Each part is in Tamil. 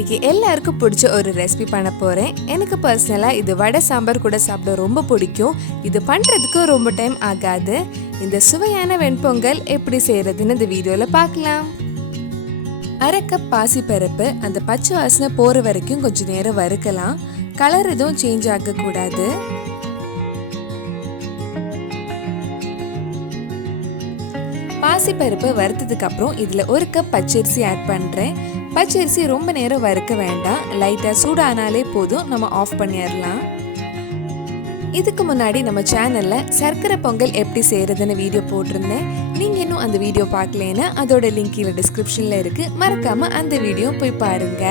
இன்னைக்கு எல்லாருக்கும் பிடிச்ச ஒரு ரெசிபி பண்ண போறேன். எனக்கு பர்சனலா இது வடை சாம்பார் கூட சாப்பிட ரொம்ப பிடிக்கும். இது பண்றதுக்கு ரொம்ப டைம் ஆகாது. இந்த சுவையான வெண்பொங்கல் எப்படி செய்யறதுன்னு இந்த வீடியோல பார்க்கலாம். அரை கப் பாசிப்பருப்பு அந்த பச்சை வாசனை போற வரைக்கும் கொஞ்சம் நேரம் வறுக்கலாம். கலர் எதுவும் சேஞ்ச் ஆக கூடாது. பாசிப்பருப்பு வறுத்ததுக்கு அப்புறம் இதுல ஒரு கப் பச்சரிசி ஆட் பண்றேன். பச்சரிசி ரொம்ப நேரம் வறுக்க வேண்டாம், லைட்டா சூடானாலே போதும், நம்ம ஆஃப் பண்ணிடலாம். இதுக்கு முன்னாடி நம்ம சேனல்ல சர்க்கரை பொங்கல் எப்படி செய்யறதுன்னு வீடியோ போட்டிருந்தேன். நீங்க இன்னும் அந்த வீடியோ பார்க்கலன்னா அதோட லிங்க் கீழே டிஸ்கிரிப்ஷன்ல இருக்கு, மறக்காம அந்த வீடியோ போய் பாருங்க.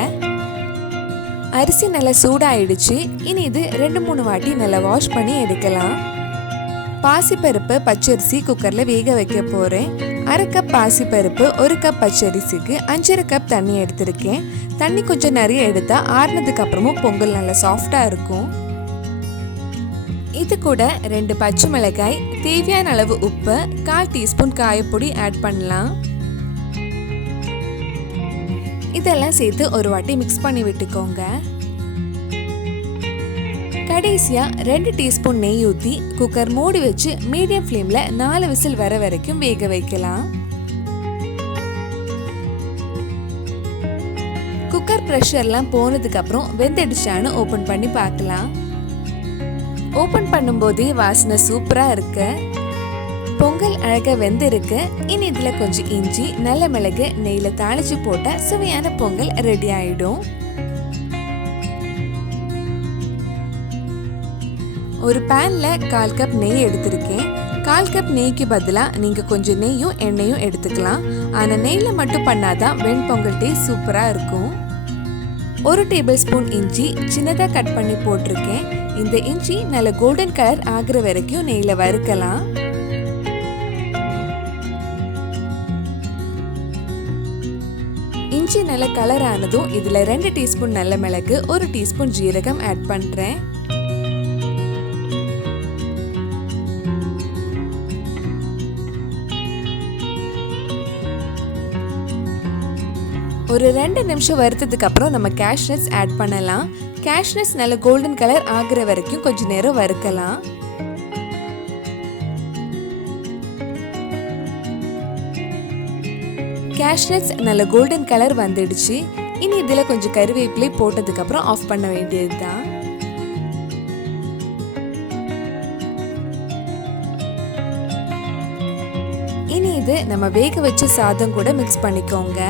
அரிசி நல்லா சூடாயிடுச்சு. இனி இது 2-3 வாட்டி நல்லா வாஷ் பண்ணி எடுக்கலாம். பாசிப்பருப்பு பச்சரிசி குக்கர்ல வேக வைக்க போறேன். அரை கப் பாசிப்பருப்பு 1 கப் பச்சரிசிக்கு 5.5 கப் தண்ணி எடுத்திருக்கேன். தண்ணி கொஞ்சம் நிறைய எடுத்தா ஆறுனதுக்கு அப்புறமும் பொங்கல் நல்லா சாஃப்டா இருக்கும். இது கூட 2 பச்சை மிளகாய், தேவையான அளவு உப்பு, 1/4 டீஸ்பூன் காயப்பொடி ஆட் பண்ணலாம். இதெல்லாம் சேர்த்து ஒரு வாட்டி மிக்ஸ் பண்ணி விட்டுக்கோங்க. கடைசியா 2 டீஸ்பூன் நெய் ஊற்றி குக்கர் மூடி வச்சு மீடியம் ஃப்ளேம்ல 4 விசில் வர வரைக்கும் வேக வைக்கலாம். குக்கர் ப்ரெஷர்லாம் போனதுக்கு அப்புறம் வெந்தடிச்சான்னு ஓபன் பண்ணி பார்க்கலாம். ஓபன் பண்ணும்போதே வாசனை சூப்பரா இருக்கு. பொங்கல் அழகா வெந்திருக்கு. இனி இதுல கொஞ்சம் இஞ்சி, நல்ல மிளகு நெய்ல தாளிச்சு போட்டா சுவையான பொங்கல் ரெடி ஆயிடும். ஒரு பேன்ல 1/4 கப் நெய் எடுத்திருக்கேன். 1/4 கப் நெய்க்கு பதிலா நீங்க கொஞ்சம் நெய்யும் எண்ணெயும் எடுத்துக்கலாம். ஆனா நெய்ல மட்டும் பண்ணாதான் வெண்பொங்கல் டேஸ்ட் சூப்பரா இருக்கும். 1 டேபிள் ஸ்பூன் இஞ்சி சின்னதா கட் பண்ணி போட்டிருக்கேன். இந்த இஞ்சி நல்ல கோல்டன் கலர் ஆகுற வரைக்கும் நெய்ல வறுக்கலாம். இஞ்சி நல்ல கலர் ஆனதும் இதுல 2 டீஸ்பூன் நல்ல மிளகு, 1 டீஸ்பூன் ஜீரகம் ஆட் பண்றேன். ஒரு 2 நிமிஷம் வறுத்ததுக்கு அப்புறம் நம்ம கேஷ்நட்ஸ் ஆட் பண்ணலாம். கேஷ்நட்ஸ் நல்ல கோல்டன் கலர் ஆகுற வரைக்கும் கொஞ்சம் நேரம் வறுக்கலாம். கேஷ்நட்ஸ் நல்ல கோல்டன் கலர் வந்துடுச்சு. இனி இதுல கொஞ்சம் கறிவேப்பிலை போட்டதுக்கு அப்புறம் ஆஃப் பண்ண வேண்டியதுதான். இனி இது நம்ம வேக வச்ச சாதம் கூட மிக்ஸ் பண்ணிக்கோங்க.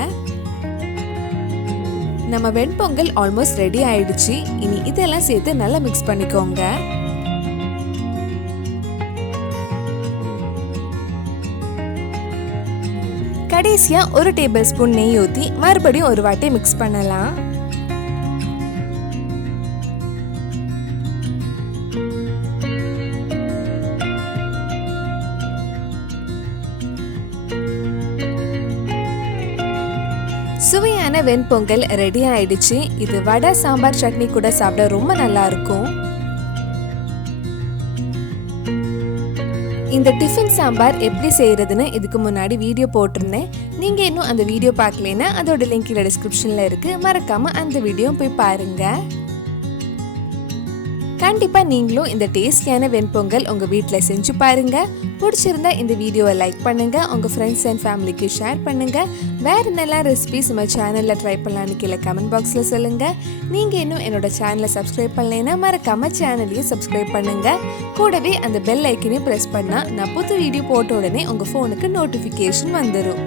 நம்ம வெண்பொங்கல் ஆல்மோஸ்ட் ரெடி ஆயிடுச்சு. இனி இதெல்லாம் சேர்த்து நல்லா மிக்ஸ் பண்ணிக்கோங்க. கடைசியா 1 டேபிள் ஸ்பூன் நெய் ஊற்றி மறுபடியும் ஒரு வாட்டி மிக்ஸ் பண்ணலாம். சுவையான வெண்பொங்கல் ரெடி ஆயிடுச்சு. இது வடை சாம்பார் சட்னி கூட சாப்பிட ரொம்ப நல்லா இருக்கும். இந்த டிஃபன் சாம்பார் எப்படி செய்யறதுன்னு இதுக்கு முன்னாடி வீடியோ போட்டிருந்தேன். நீங்க இன்னும் அந்த வீடியோ பார்க்கலனா அதோட லிங்க் கீழே டிஸ்கிரிப்ஷன்ல இருக்கு, மறக்காம அந்த வீடியோ போய் பாருங்க. கண்டிப்பா நீங்களும் இந்த டேஸ்டியான வெண்பொங்கல் உங்க வீட்ல செஞ்சு பாருங்க. பிடிச்சிருந்தா இந்த வீடியோவை லைக் பண்ணுங்க, உங்க ஃப்ரெண்ட்ஸ் அண்ட் ஃபேமிலிக்கு ஷேர் பண்ணுங்க. வேற நல்ல ரெசிபிஸ் நம்ம சேனல்ல ட்ரை பண்ணலான்னு கீழே கமெண்ட் பாக்ஸ்ல சொல்லுங்க. நீங்க இன்னும் என்னோட சேனலை சப்ஸ்கிரைப் பண்ணலைன்னா மறக்காம சேனலையும் சப்ஸ்கிரைப் பண்ணுங்க. கூடவே அந்த பெல் ஐக்கனையும் பிரஸ் பண்ணா நான் புது வீடியோ போட்ட உடனே உங்க போனுக்கு நோட்டிபிகேஷன் வந்துடும்.